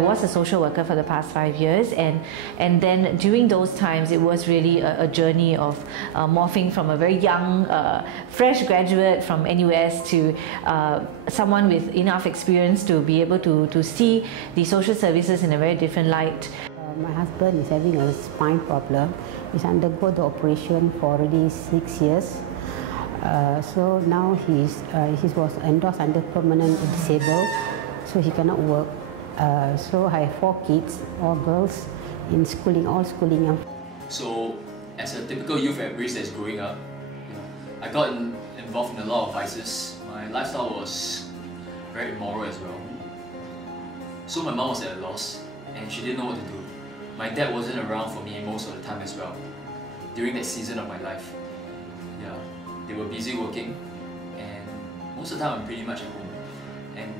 was a social worker for the past 5 years, and then during those times it was really a journey of morphing from a very young, fresh graduate from NUS to someone with enough experience to be able to see the social services in a very different light. My husband is having a spine problem. He's undergone the operation for already 6 years. So now he was endorsed under permanent disabled, so he cannot work. So I have 4 kids, all girls, in schooling, all schooling. So as a typical youth at risk that's growing up, I got involved in a lot of vices. My lifestyle was very immoral as well. So my mom was at a loss and she didn't know what to do. My dad wasn't around for me most of the time as well, during that season of my life. Yeah, they were busy working and most of the time I'm pretty much at home. And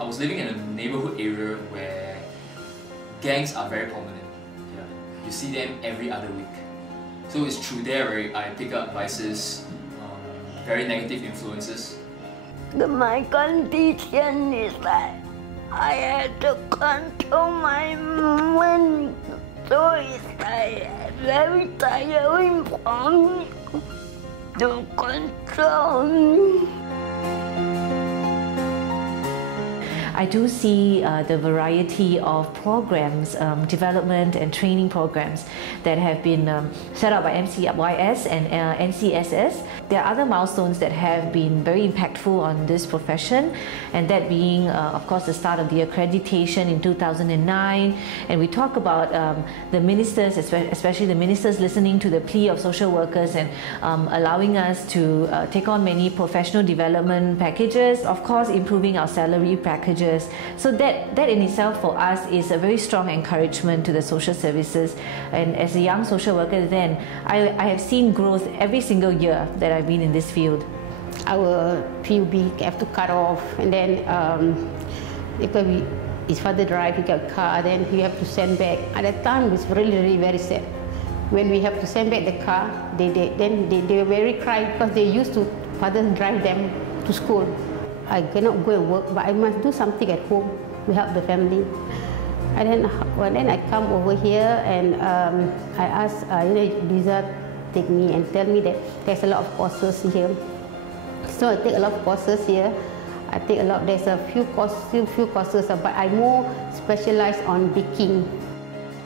I was living in a neighborhood area where gangs are very prominent. Yeah, you see them every other week. So it's through there where I pick up vices, very negative influences. My condition is that I had to control my mind, so it's very tiring for me to control. I do see the variety of programs, development and training programs that have been set up by MCYS and NCSS. There are other milestones that have been very impactful on this profession, and that being, of course, the start of the accreditation in 2009. And we talk about the ministers, especially the ministers, listening to the plea of social workers and allowing us to take on many professional development packages, of course, improving our salary packages. So that in itself for us is a very strong encouragement to the social services. And as a young social worker then, I have seen growth every single year that I've been in this field. Our PUB have to cut off, and then because his father drive, he got a car, then he have to send back. At that time, it's really very sad. When we have to send back the car, they were very cry because they used to father drive them to school. I cannot go and work, but I must do something at home to help the family. And then I come over here and I ask Lisa take me and tell me that there's a lot of courses here. So I take a lot of courses here. There's a few courses, but I'm more specialized on baking.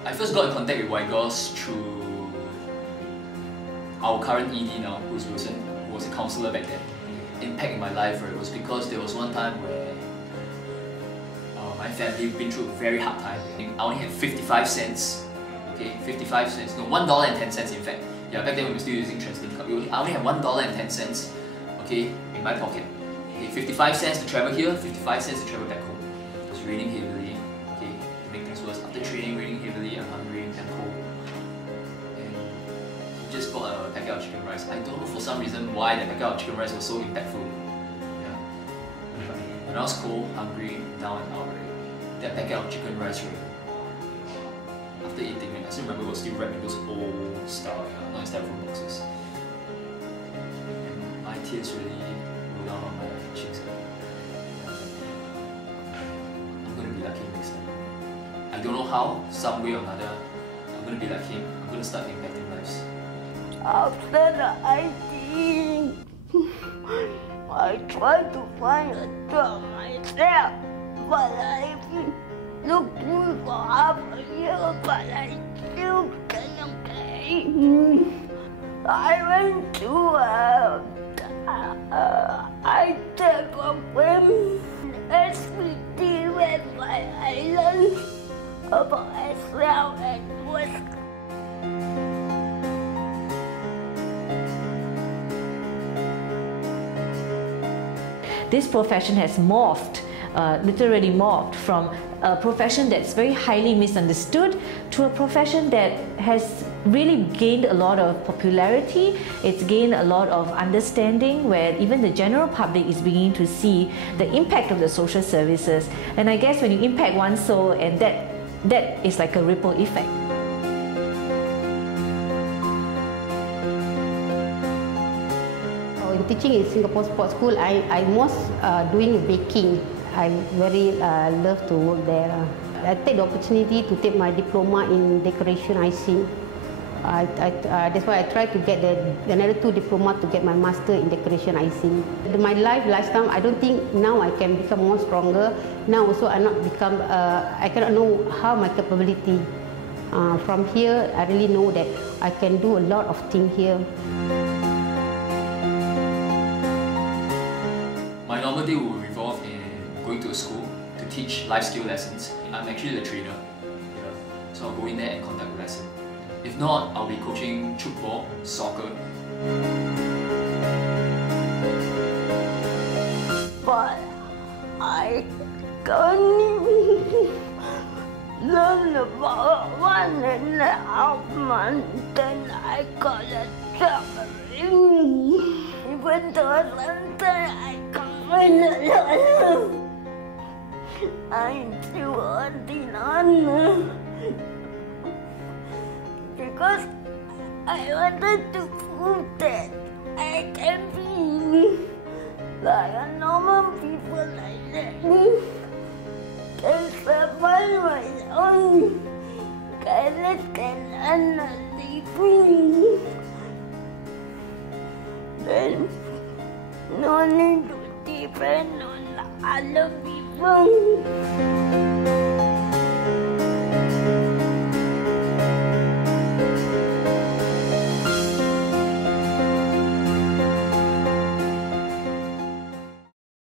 I first got in contact with White Girls through our current ED now, who's Wilson, who was a counsellor back then. Impact in my life, right, was because there was one time where my family been through a very hard time. I only had 55 cents, okay, 55 cents, no, $1.10 in fact. Yeah, back then we were still using translating card. I only had $1.10, okay, in my pocket. Okay, 55 cents to travel here, 55 cents to travel back home. It was raining heavily, okay, to make things worse. After training, raining heavily, I'm hungry and cold. Just bought a packet of chicken rice. I don't know for some reason why that packet of chicken rice was so impactful. Yeah. When I was cold, hungry, down and out, right, that packet of chicken rice, right, after eating it, I still remember it was still wrapped in those old style, not in styrofoam boxes. And my tears really rolled down on my cheeks. I'm gonna be like him next time. I don't know how, some way or another, I'm gonna be like him. I'm gonna start impacting lives. After the ID, I tried to find a job myself, but I've been looking for half a year, but I still cannot pay. I went to I took a whim, SPT website, I learned about Israel and West. This profession has morphed, literally morphed from a profession that's very highly misunderstood to a profession that has really gained a lot of popularity. It's gained a lot of understanding where even the general public is beginning to see the impact of the social services. And I guess when you impact one soul, and that is like a ripple effect. In teaching in Singapore Sports School, I most doing baking. I very love to work there. I take the opportunity to take my diploma in decoration icing. That's why I try to get another 2 diploma to get my master in decoration icing. My lifetime, I don't think now I can become more stronger. Now also I cannot know how my capability. From here, I really know that I can do a lot of things here. My normal day will revolve in going to a school to teach life skill lessons. I'm actually the trainer, so I'll go in there and conduct a lesson. If not, I'll be coaching football, soccer. But I can't learn about 1.5 months, then I got a job. Even though sometimes I can't find a lot, I'm still holding on. Because I wanted to prove that I can be like a normal people like that. Can survive my own. Can earn a living. Then no need to depend on other people.